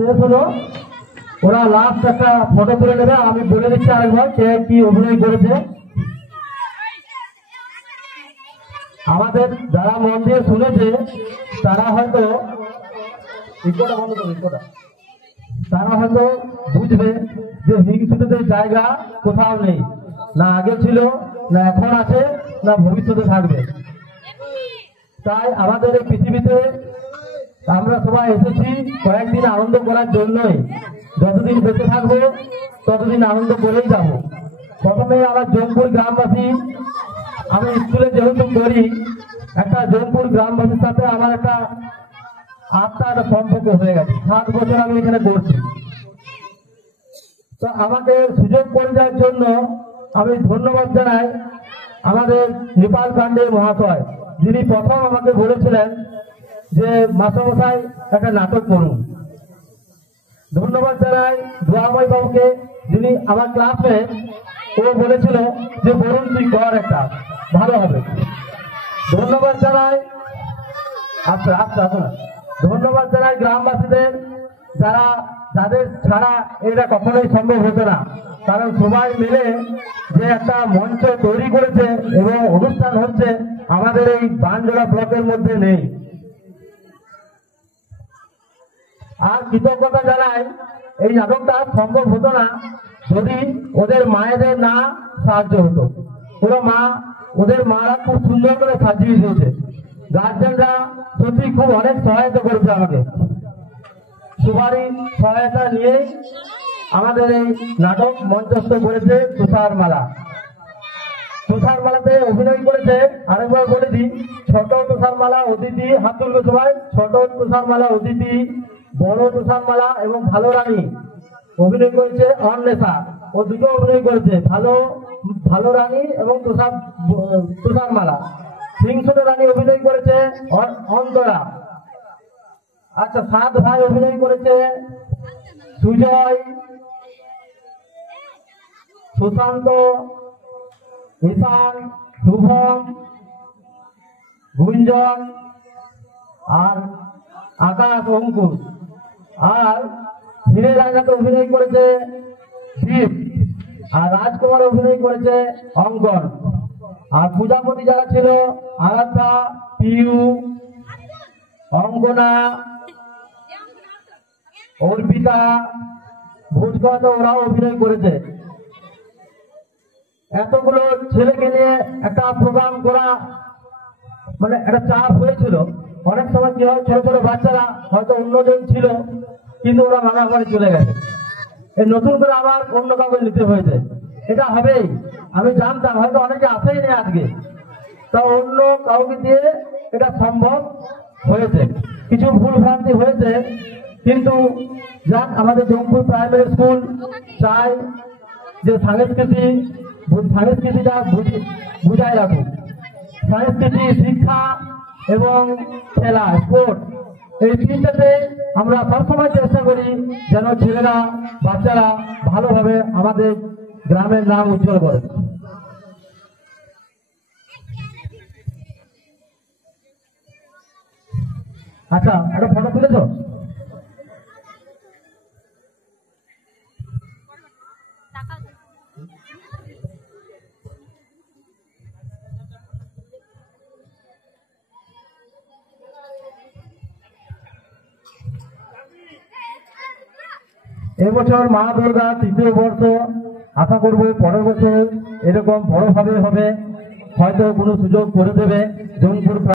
শেষ হলো, ওরা লাস্ট একটা ফটো তুলে নেবে। আমি বলে দিচ্ছি আরেকবার কে কি অভিনয় করেছে। আমাদের যারা মন দিয়ে শুনেছে তারা হয়তো তারা হয়তো বুঝবে যে হিংসুটেদের জায়গা কোথাও নেই, না আগে ছিল, না এখন আছে, না ভবিষ্যতে থাকবে। তাই আমাদের এই পৃথিবীতে আমরা সবাই এসেছি কয়েকদিন আনন্দ করার জন্যই। যতদিন বেঁচে থাকবো ততদিন আনন্দ করেই যাব। প্রথমে আমার জঙ্গপুর গ্রামবাসী, আমি স্কুলে যেহেতু করি, একটা জঙ্গপুর গ্রামবাসীর সাথে আমার একটা আত্মার সম্পর্ক হয়ে গেছে। 7 বছর আমি এখানে করছি। তো আমাকে সুযোগ করে দেওয়ার জন্য আমি ধন্যবাদ জানাই আমাদের নেপাল পান্ডে মহাশয়, যিনি প্রথম আমাকে বলেছিলেন যে মাস্টারমশাই একটা নাটক করুন। ধন্যবাদ জানাই দোয়াময় বাবুকে, যিনি আমার ক্লাসে, ও বলেছিল যে বরুণ তুই কর, একটা ভালো হবে। ধন্যবাদ জানাই ধন্যবাদ জানাই গ্রামবাসীদের, যাদের ছাড়া এটা কখনোই সম্ভব হতো না। কারণ সবাই মিলে যে একটা মঞ্চ তৈরি করেছে এবং অনুষ্ঠান হচ্ছে আমাদের এই বানজোড়া ব্লকের মধ্যে নেই। আর কৃতজ্ঞতা জানাই, এই নাটকটা সম্ভব হতো না যদি ওদের মায়েদের না সাহায্য হতো। ওদের মারা খুব সুন্দর করে সাজিয়ে দিয়েছে। গার্জেনরা সত্যি খুব অনেক সহায়তা করেছে আমাকে। সবারই সহায়তা নিয়েই আমাদের এই নাটক মঞ্চস্থ করেছে তুষার মালা। তুষার মালাতে অভিনয় করেছে, আরেকবার বলে দিই, ছোট তুষার মালা অতিথি, হাত তুলবে সবাই। ছোট তুষার মালা অতিথি, বড় তুষার মালা এবং ভালো রানী অভিনয় করেছে অন্বেষা। ও দুটো অভিনয় করেছে, ভালো রানী এবং তুষার মালা। সিংসুট রানী অভিনয় করেছে অন্তরা। আচ্ছা, 7 ভাই অভিনয় করেছে সুজয়, সুশান্ত, ঈশান, শুভম, গুঞ্জন আর আকাশ, অঙ্কুশ। আর হিরে রাজাকে অভিনয় করেছে দীপ, আর রাজকুমার অভিনয় করেছে অঙ্কন। আর পূজাপতি যারা ছিল আরাধ্যা, পিউ, অঙ্কনা, অর্পিতা, ভোজগত, ওরাও অভিনয় করেছে। এতগুলো ছেলেকে নিয়ে একটা প্রোগ্রাম করা মানে একটা চাপ হয়েছিল। অনেক সময় কি হয়, ছোট ছোট বাচ্চারা হয়তো অন্যজন ছিল, কিন্তু ওরা মানা করে চলে গেছে। এই নতুন করে আবার অন্য কাউকে নিতে হয়েছে। এটা হবেই, আমি জানতাম, হয়তো অনেকে আসেই না আজকে, তা অন্য কাউকে দিয়ে এটা সম্ভব হয়েছে। কিছু ভুল ভ্রান্তি হয়েছে, কিন্তু যাক, আমাদের জঙ্গপুর প্রাইমারি স্কুল চাই যে সংস্কৃতিটা বুঝাই রাখুক। সংস্কৃতি, শিক্ষা এবং খেলা, স্পোর্ট, এই তিনটাতে আমরা সবসময় চেষ্টা করি যেন ছেলেরা, বাচ্চারা ভালোভাবে আমাদের গ্রামের নাম উজ্জ্বল করে। আচ্ছা, একটা ফটো তুলেছ? এবছর মা দুর্গা 3য় বর্ষ, আশা করব পরের বছর এরকম বড়ভাবে হবে, হয়তো কোনো সুযোগ করে দেবে জঙ্গপুর।